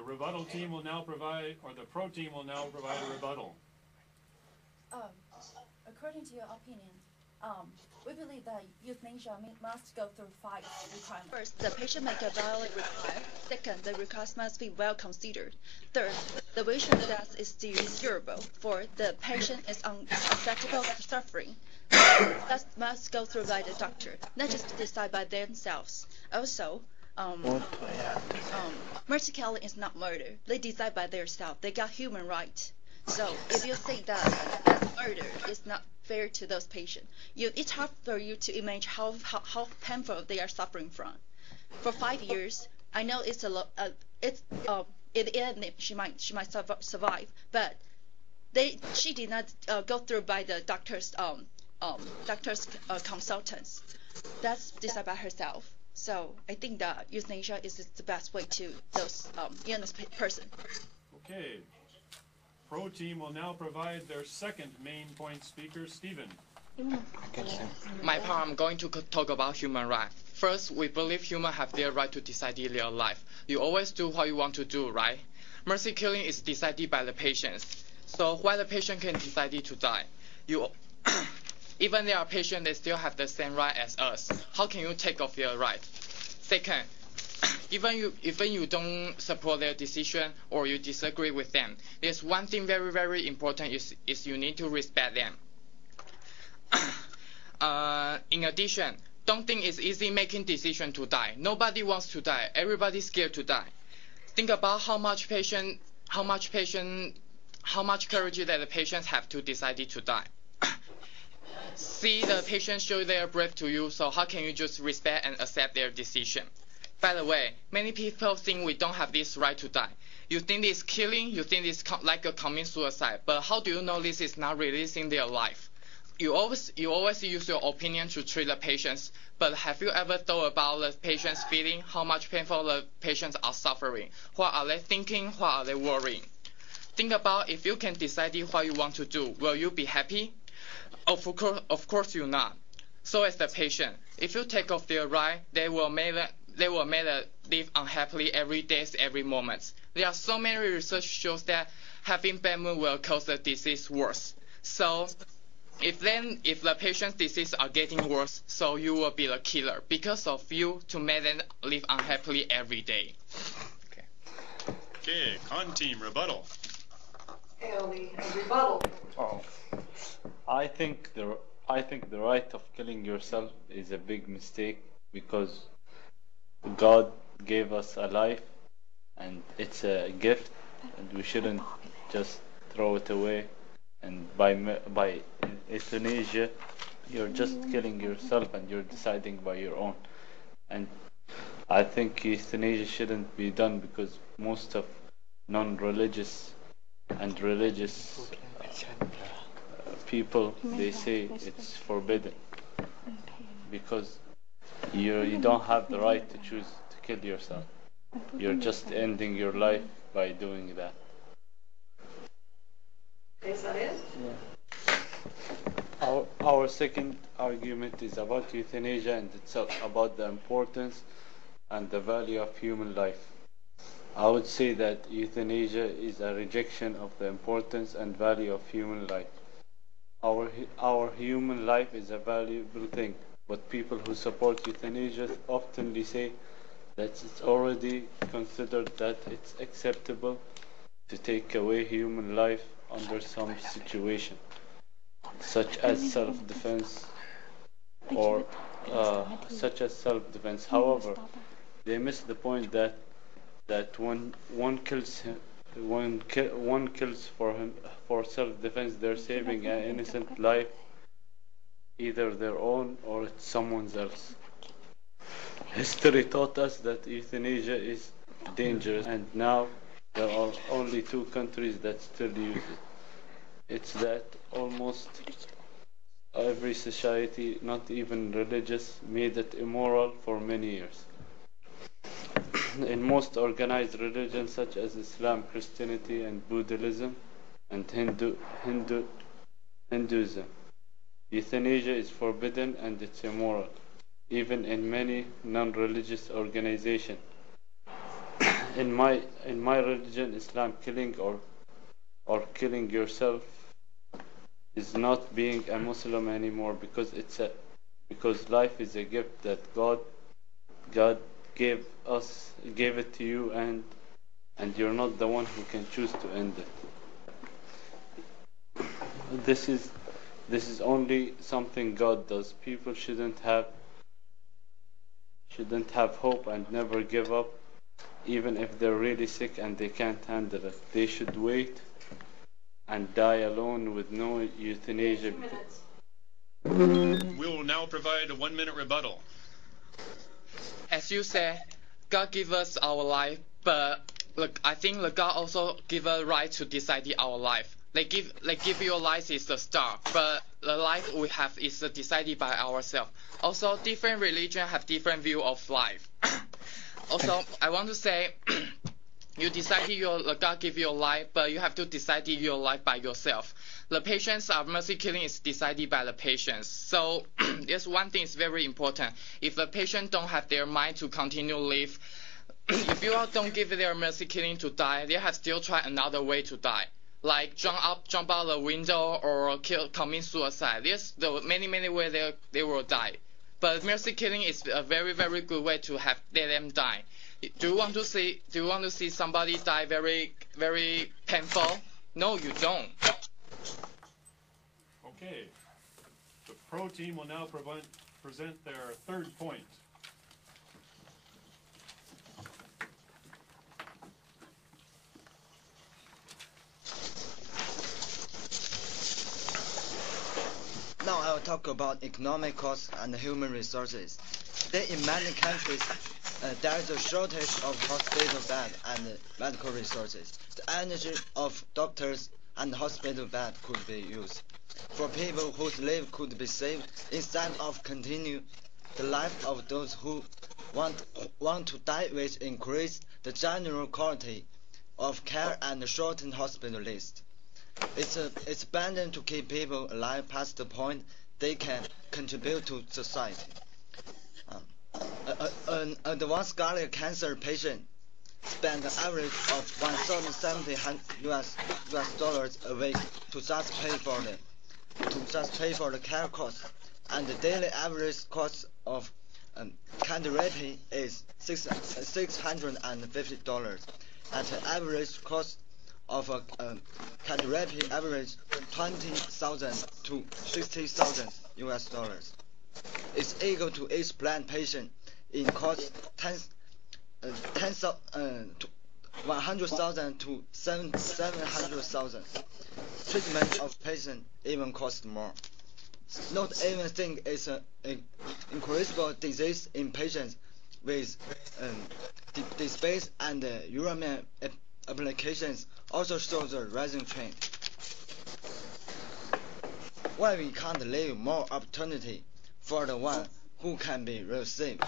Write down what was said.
The rebuttal team will now provide, or the pro team will now provide a rebuttal. According to your opinion, we believe that euthanasia must go through 5 requirements. First, the patient may get valid required. Second, the request must be well considered. Third, the wish of death is durable. Fourth, the patient is unacceptable to suffering. That must go through by the doctor, not just decide by themselves. Also, mercy killing is not murder. They decide by themselves. They got human rights. So if you think that murder is not fair to those patients, it's hard for you to imagine how painful they are suffering from. For 5 years, I know it's in the end she might survive, but she did not go through by the doctor's consultants. That's decided by herself. So I think that euthanasia is the best way to those illness person. Okay. Pro team will now provide their second main point speaker, Stephen. My part, I'm going to talk about human rights. First, we believe humans have their right to decide their life. You always do what you want to do, right? Mercy killing is decided by the patients. So while the patient can decide to die, even they are patients, they still have the same right as us. How can you take off their right? Second, even you don't support their decision or you disagree with them, there's one thing very, very important is you need to respect them. In addition, don't think it's easy making decision to die. Nobody wants to die. Everybody's scared to die. Think about how much courage that the patients have to decide to die. See the patients show their breath to you, so how can you just respect and accept their decision? By the way, many people think we don't have this right to die. You think it's killing, you think it's like a commit suicide, but how do you know this is not releasing their life? You always use your opinion to treat the patients, but have you ever thought about the patient's feeling, how much painful the patients are suffering? What are they thinking? What are they worrying? Think about if you can decide what you want to do, will you be happy? Of course you're not. So as the patient, if you take off their right, they will make live unhappily every day, every moment. There are so many research shows that having bad mood will cause the disease worse. So if the patient's disease are getting worse, so you will be the killer because of you to make them live unhappily every day. Okay, con team rebuttal. Ellie, rebuttal. Oh, I think the right of killing yourself is a big mistake because God gave us a life and it's a gift and we shouldn't just throw it away. And by euthanasia, you're just killing yourself and you're deciding by your own. And I think euthanasia shouldn't be done because most of non-religious and religious people, they say it's forbidden because you don't have the right to choose to kill yourself. You're just ending your life by doing that. Is that it? Yeah. Our second argument is about euthanasia and itself, about the importance and the value of human life. I would say that euthanasia is a rejection of the importance and value of human life. Our human life is a valuable thing, but people who support euthanasia often say that it's already considered that it's acceptable to take away human life under some situation, such as self-defense or However, they miss the point that when one kills for self-defense, they're saving an innocent life, either their own or it's someone else. History taught us that euthanasia is dangerous, and now there are only 2 countries that still use it. It's that almost every society, not even religious, made it immoral for many years. In most organized religions such as Islam, Christianity, and Buddhism, and Hinduism, euthanasia is forbidden and it's immoral. Even in many non-religious organizations, in my religion, Islam, killing or killing yourself is not being a Muslim anymore, because life is a gift that God gave it to you, and you're not the one who can choose to end it. This is only something God does. People shouldn't have hope and never give up, even if they're really sick and they can't handle it. They should wait and die alone with no euthanasia. 2 minutes. We will now provide a 1-minute rebuttal. As you said, God give us our life, but look, I think the God also give us right to decide our life. They give your life is the start, but the life we have is decided by ourselves. Also, different religions have different view of life. Also, I want to say, you decide God give your life, but you have to decide your life by yourself. The patients of mercy killing is decided by the patients. So there's one thing is very important. If the patient don't have their mind to continue live, if you don't give their mercy killing to die, they have still try another way to die, like jump out the window or commit suicide. There's many ways they will die. But mercy killing is a very good way to let them die. Do you want to see somebody die very painful? No, you don't. Okay. The pro team will now present their third point. Now I will talk about economic costs and human resources. Today in many countries, there is a shortage of hospital beds and medical resources. The energy of doctors and hospital beds could be used for people whose life could be saved instead of continue the life of those who want to die, which increase the general quality of care and shorten hospital list. It's abandoned to keep people alive past the point they can contribute to society. An advanced garlic cancer patient spends an average of $1,070 a week to just pay for the care costs, and the daily average cost of chemotherapy is $650. At the average cost of a chemotherapy average $20,000 to $60,000. It's equal to each planned patient in cost $100,000 to $700,000. Treatment of patient even costs more. Not even think it's an incurable disease in patients with diabetes and urinary applications also shows a rising trend. Why we can't leave more opportunity for the one who can be received?